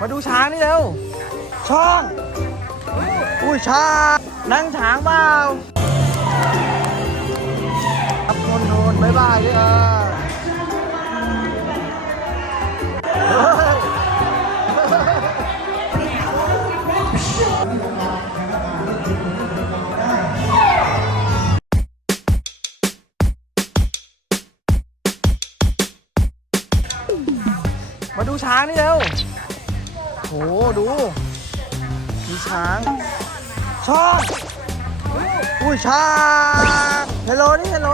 มาดูช้างนี่เร็วช้างอุ้ยช้างนั่งช้างเปล่าครับโนนบ๊ายบายด้วยมาดูช้างนี่เร็วโหดูมีช้างช้างอุ้ยช้างเฮลโลนี่เฮลโล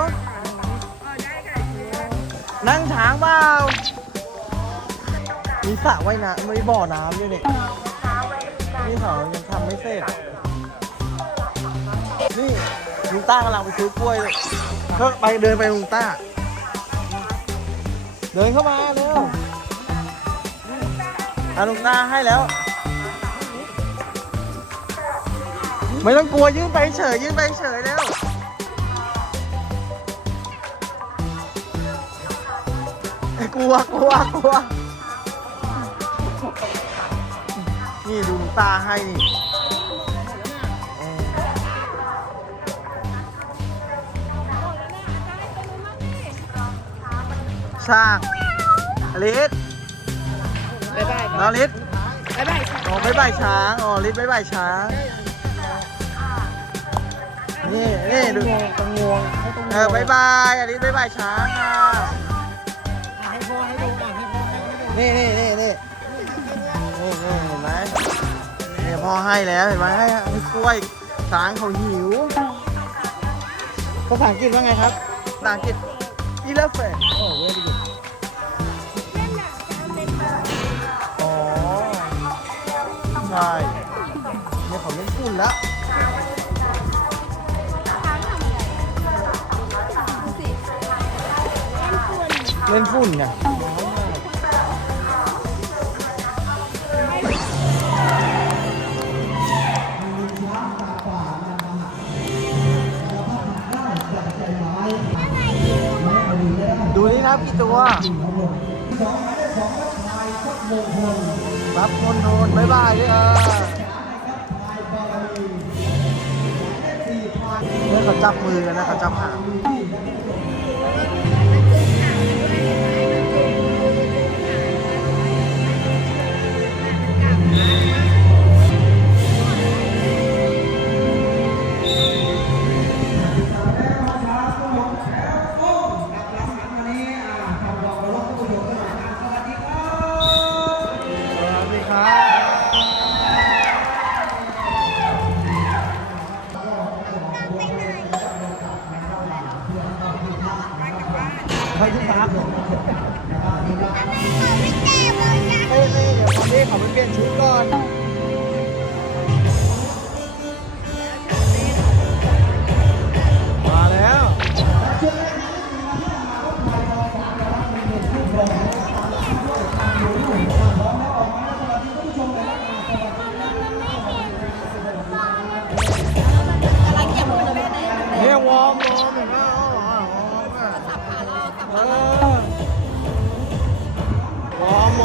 นั่งช้างเปล่ามีสระว่ายน้ำมีบ่อน้ำด้วยนี่นี่เขายังทำไม่เสร็จนี่ลุงต้ากำลังไปซื้อกล้วยเลยก็ไปเดินไปลุงต้าเดินเข้ามาเร็วลุงต้าให้แล้วไม่ต้องกลัวยื่นไปเฉยแล้วกลัวนี่ดูลุงตาให้นี่ช้างอลิสบ๊ายบายน้องลิสบ๊ายบายอ๋อบ๊ายบายช้างอ๋อลิสบ๊ายบายช้างนี่ดูต้องงวงบ๊ายบายอลิสบ๊ายบายช้างให้พ่อให้ดูก่อนให้พ่อนี่เห็นไหมเนี่ยพ่อให้แล้วเห็นไหมให้กล้วยช้างเขาหิวภาษาอังกฤษว่าไงครับภาษาอังกฤษ elephant โอ้เว้ยดีอ๋อใช่เนี่ยเขาเล่นฝุ่นแล้วเล่นฝุ่นไงดูนี่นะพี่ตัวรับโนนบ๊ายบายด้วยเนี่ยเขาจับมือกันนะเขาจับหางไปที่ปั๊บเดี๋ยวเขาไปเปลี่ยนชุดก่อนมาแล้วเนี่ยวอร์มเห็นไหมวอร์ม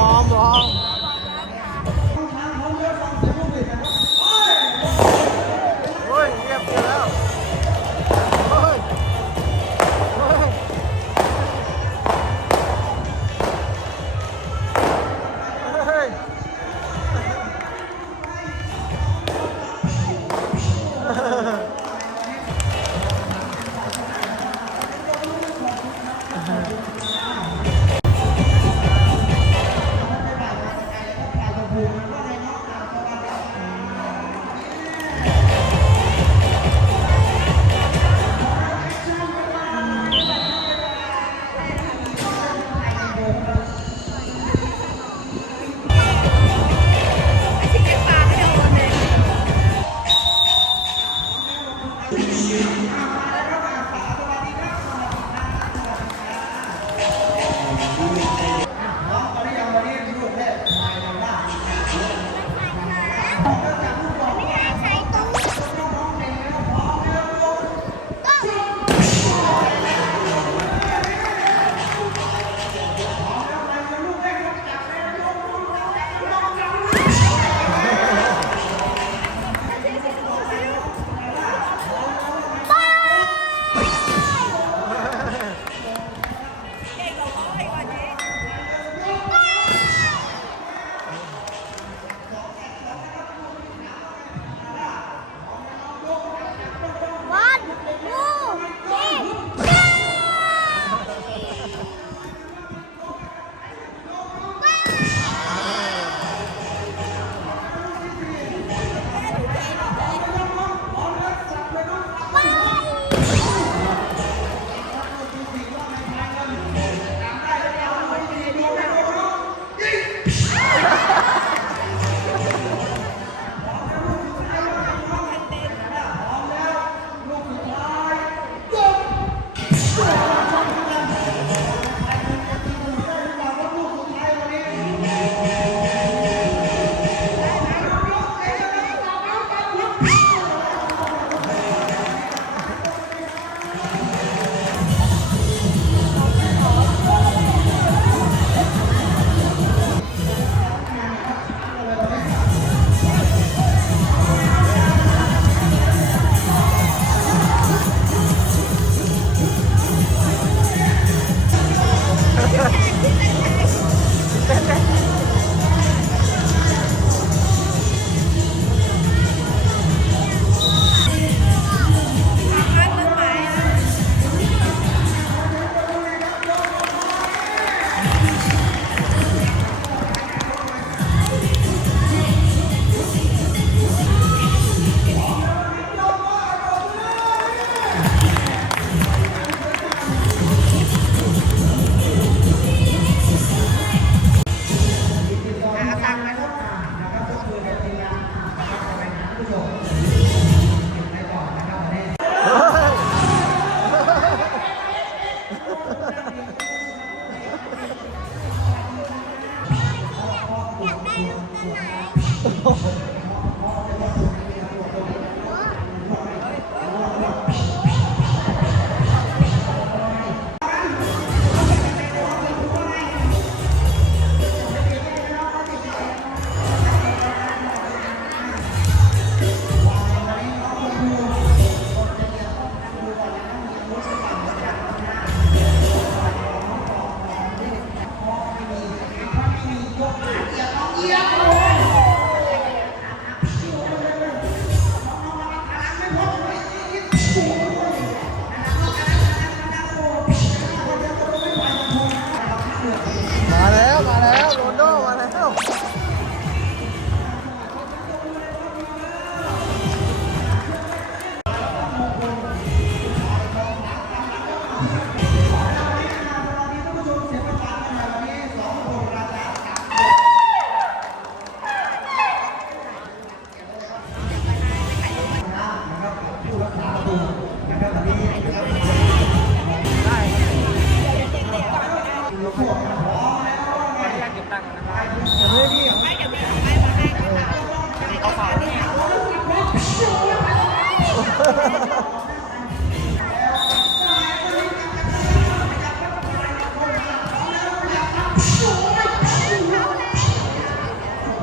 มาแล้วมาแล้วโรนลโดมาแล้ว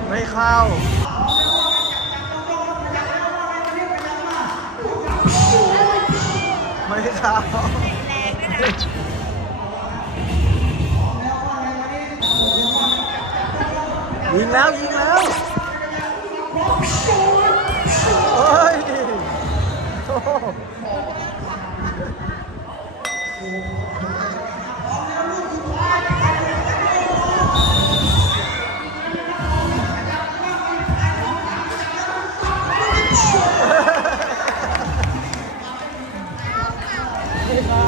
ไม่เข้า ไม่เข้า ยิงแล้วยิงแล้วเฮ้ยโอ้โหไม่เข้า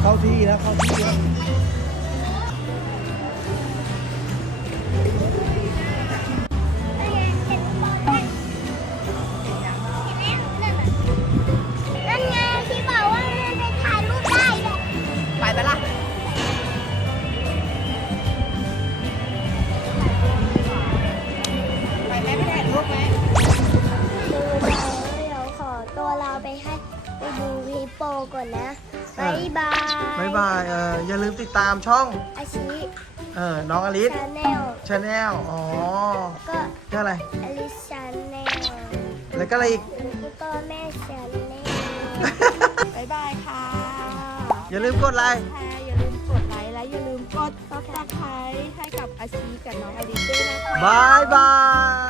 เข้าที่แล้วเข้าที่แล้วนั่นไงที่บอกว่ามันไปถ่ายรูปได้เลยไปปะล่ะไปแม่ไม่ถ่ายรูปไหมเดี๋ยวขอตัวเราไปดูฮิปโปก่อนนะบายบาย บ๊ายบายอย่าลืมติดตามช่อง อาชิ น้องอลิส ชาแนล ชาแนลอ๋อ ก็ ก็อะไร อลิสชาแนล แล้วก็อะไรอีก แล้วก็แม่ชาแนลบายบายค่ะ อย่าลืมกดไลค์ แชร์อย่าลืมกดไลค์และอย่าลืมกดซับสไครต์ให้กับอาชีกับน้องอลิสด้วยนะคะ บายบาย